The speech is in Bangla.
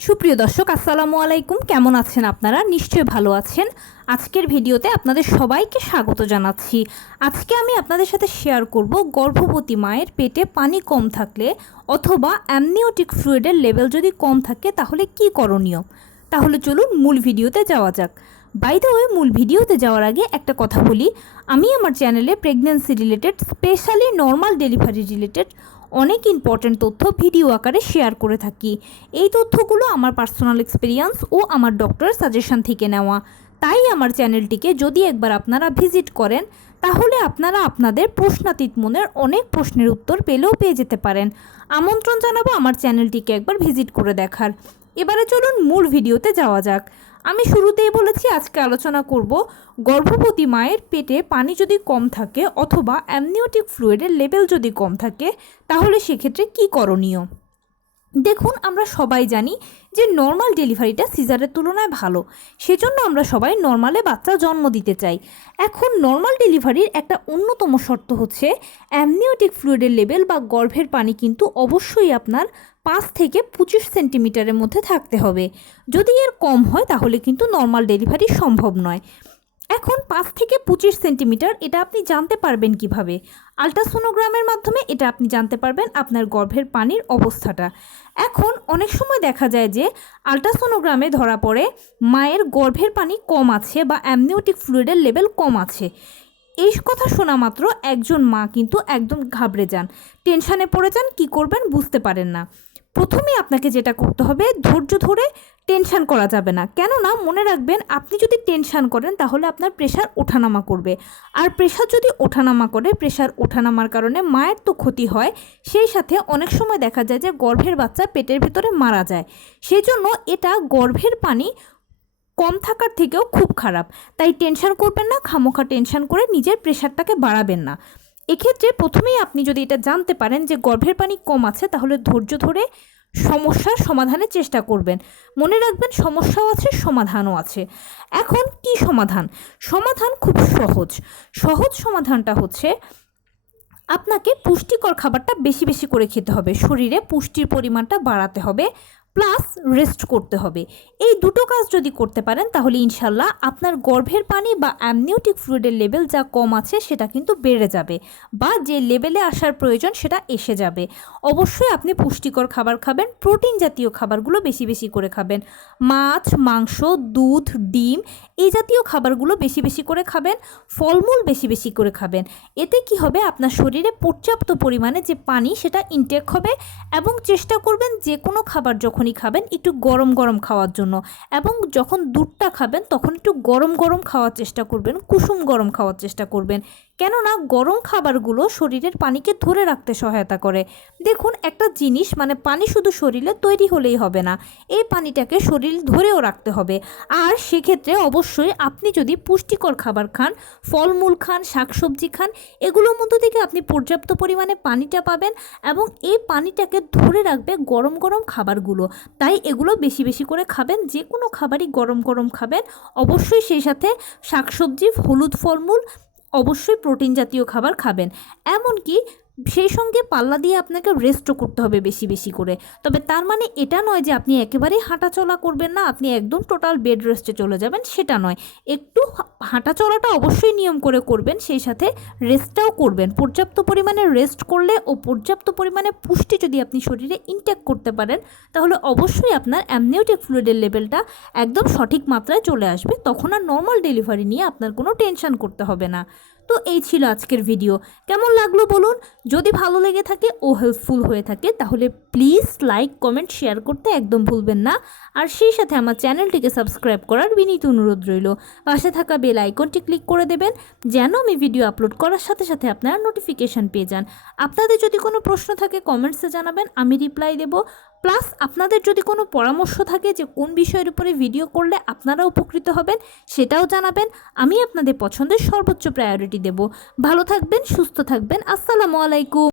সুপ্রিয় দর্শক আসসালামু আলাইকুম, কেমন আছেন আপনারা? নিশ্চয়ই ভালো আছেন। আজকের ভিডিওতে আপনাদের সবাইকে স্বাগত জানাচ্ছি। আজকে আমি আপনাদের সাথে শেয়ার করব গর্ভবতী মায়ের পেটে পানি কম থাকলে অথবা অ্যামনিওটিক ফ্লুইডের লেভেল যদি কম থাকে তাহলে কি করণীয়। তাহলে চলুন মূল ভিডিওতে যাওয়া যাক। বাই দ্য ওয়ে, মূল ভিডিওতে যাওয়ার আগে একটা কথা বলি, আমি আমার চ্যানেলে pregnancy related, specially normal delivery related অনেক ইম্পর্ট্যান্ট তথ্য ভিডিও আকারে শেয়ার করে থাকি। এই তথ্যগুলো আমার পার্সোনাল এক্সপিরিয়েন্স ও আমার ডক্টরের সাজেশন থেকে নেওয়া। তাই আমার চ্যানেলটিকে যদি একবার আপনারা ভিজিট করেন তাহলে আপনারা আপনাদের প্রশ্নাতীত মনের অনেক প্রশ্নের উত্তর পেয়ে যেতে পারেন। আমন্ত্রণ জানাবো আমার চ্যানেলটিকে একবার ভিজিট করে দেখার। এবারে চলুন মূল ভিডিওতে যাওয়া যাক। আমি শুরুতেই বলেছি আজকে আলোচনা করব গর্ভবতী মায়ের পেটে পানি যদি কম থাকে অথবা অ্যামনিওটিক ফ্লুইডের লেভেল যদি কম থাকে তাহলে সেক্ষেত্রে কী করণীয়। দেখুন, আমরা সবাই জানি যে নর্মাল ডেলিভারিটা সিজারের তুলনায় ভালো, সেজন্য আমরা সবাই নর্মালে বাচ্চা জন্ম দিতে চাই। এখন নর্মাল ডেলিভারির একটা অন্যতম শর্ত হচ্ছে অ্যামনিওটিক ফ্লুইডের লেভেল বা গর্ভের পানি কিন্তু অবশ্যই আপনার 5 থেকে 25 সেন্টিমিটারের মধ্যে থাকতে হবে। যদি এর কম হয় তাহলে কিন্তু নর্মাল ডেলিভারি সম্ভব নয়। এখন 5 থেকে 25 সেন্টিমিটার এটা আপনি জানতে পারবেন কিভাবে? আল্ট্রাসোনোগ্রামের মাধ্যমে এটা আপনি জানতে পারবেন আপনার গর্ভের পানির অবস্থাটা। এখন অনেক সময় দেখা যায় যে আল্ট্রাসোনোগ্রামে ধরা পড়ে মায়ের গর্ভের পানি কম আছে বা অ্যামনিওটিক ফ্লুইডের লেভেল কম আছে। এই কথা শোনা মাত্র একজন মা কিন্তু একদম ঘাবড়ে যান, টেনশানে পড়ে যান, কি করবেন বুঝতে পারেন না। প্রথমে আপনাকে যেটা করতে হবে, ধৈর্য ধরে টেনশান করা যাবে না। কেননা মনে রাখবেন, আপনি যদি টেনশান করেন তাহলে আপনার প্রেশার ওঠানামা করবে, আর প্রেশার যদি ওঠানামা করে, প্রেশার ওঠানামার কারণে মায়ের তো ক্ষতি হয়, সেই সাথে অনেক সময় দেখা যায় যে গর্ভের বাচ্চা পেটের ভেতরে মারা যায়। সেই জন্য এটা গর্ভের পানি কম থাকার থেকেও খুব খারাপ। তাই টেনশান করবেন না, খামোখা টেনশান করে নিজের প্রেশারটাকে বাড়াবেন না। এক্ষেত্রে প্রথমেই আপনি যদি এটা জানতে পারেন যে গর্ভের পানি কম আছে তাহলে ধৈর্য ধরে সমস্যার সমাধানের চেষ্টা করবেন। মনে রাখবেন, সমস্যাও আছে, সমাধানও আছে। এখন কি সমাধান? সমাধান খুব সহজ। সহজ সমাধানটা হচ্ছে আপনাকে পুষ্টিকর খাবারটা বেশি বেশি করে খেতে হবে, শরীরে পুষ্টির পরিমাণটা বাড়াতে হবে, প্লাস রেস্ট করতে হবে। এই দুটো কাজ যদি করতে পারেন তাহলে ইনশাল্লাহ আপনার গর্ভের পানি বা অ্যামনিওটিক ফ্লুইডের লেভেল যা কম আছে সেটা কিন্তু বেড়ে যাবে, বা যে লেভেলে আসার প্রয়োজন সেটা এসে যাবে। অবশ্যই আপনি পুষ্টিকর খাবার খাবেন, প্রোটিন জাতীয় খাবারগুলো বেশি বেশি করে খাবেন। মাছ, মাংস, দুধ, ডিম এই জাতীয় খাবারগুলো বেশি বেশি করে খাবেন। ফলমূল বেশি বেশি করে খাবেন। এতে কি হবে, আপনার শরীরে পর্যাপ্ত পরিমাণে যে পানি সেটা ইনটেক হবে। এবং চেষ্টা করবেন যে কোনো খাবার যখনই খাবেন একটু গরম গরম খাওয়ার জন্য, এবং যখন দুধটা খাবেন তখন একটু গরম গরম খাওয়ার চেষ্টা করবেন, কুসুম গরম খাওয়ার চেষ্টা করবেন। কেননা গরম খাবারগুলো শরীরের পানিকে ধরে রাখতে সহায়তা করে। দেখুন, একটা জিনিস মানে পানি শুধু শরীরে তৈরি হলেই হবে না, এই পানিটাকে শরীর ধরেও রাখতে হবে। আর সেক্ষেত্রে অবশ্যই আপনি যদি পুষ্টিকর খাবার খান, ফলমূল খান, শাকসবজি খান, এগুলোর মধ্য থেকে আপনি পর্যাপ্ত পরিমাণে পানিটা পাবেন, এবং এই পানিটাকে ধরে রাখবে গরম গরম খাবারগুলো। তাই এগুলো বেশি বেশি করে খাবেন, যে কোনো খাবারই গরম গরম খাবেন। অবশ্যই সেই সাথে শাকসবজি, হলুদ ফলমূল, অবশ্যই প্রোটিন জাতীয় খাবার খাবেন। এমনকি সেই সঙ্গে পাল্লা দিয়ে আপনাকে রেস্টও করতে হবে বেশি বেশি করে। তবে তার মানে এটা নয় যে আপনি একেবারেই হাঁটাচলা করবেন না, আপনি একদম টোটাল বেড রেস্টে চলে যাবেন, সেটা নয়। একটু হাঁটাচলাটা অবশ্যই নিয়ম করে করবেন, সেই সাথে রেস্টটাও করবেন। পর্যাপ্ত পরিমাণে রেস্ট করলে ও পর্যাপ্ত পরিমাণে পুষ্টি যদি আপনি শরীরে ইনটেক করতে পারেন তাহলে অবশ্যই আপনার অ্যামনিওটিক ফ্লুইডের লেভেলটা একদম সঠিক মাত্রায় চলে আসবে। তখন আর নর্মাল ডেলিভারি নিয়ে আপনার কোনো টেনশন করতে হবে না। তো এই ছিল আজকের ভিডিও। কেমন লাগলো বলুন? যদি ভালো লেগে থাকে ও হেল্পফুল হয়ে থাকে তাহলে প্লিজ লাইক, কমেন্ট, শেয়ার করতে একদম ভুলবেন না। আর সেই সাথে আমার চ্যানেলটিকে সাবস্ক্রাইব করার বিনীত অনুরোধ রইল। পাশে থাকা বেল আইকনটি ক্লিক করে দেবেন যেন আমি ভিডিও আপলোড করার সাথে সাথে আপনারা নোটিফিকেশান পেয়ে যান। আপনাদের যদি কোনো প্রশ্ন থাকে কমেন্টসে জানাবেন, আমি রিপ্লাই দেব। প্লাস আপনাদের যদি কোনো পরামর্শ থাকে যে কোন বিষয়ের উপরে ভিডিও করলে আপনারা উপকৃত হবেন সেটাও জানাবেন। আমি আপনাদের পছন্দের সর্বোচ্চ প্রায়োরিটি দেব। ভালো থাকবেন, সুস্থ থাকবেন। আসসালামু আলাইকুম।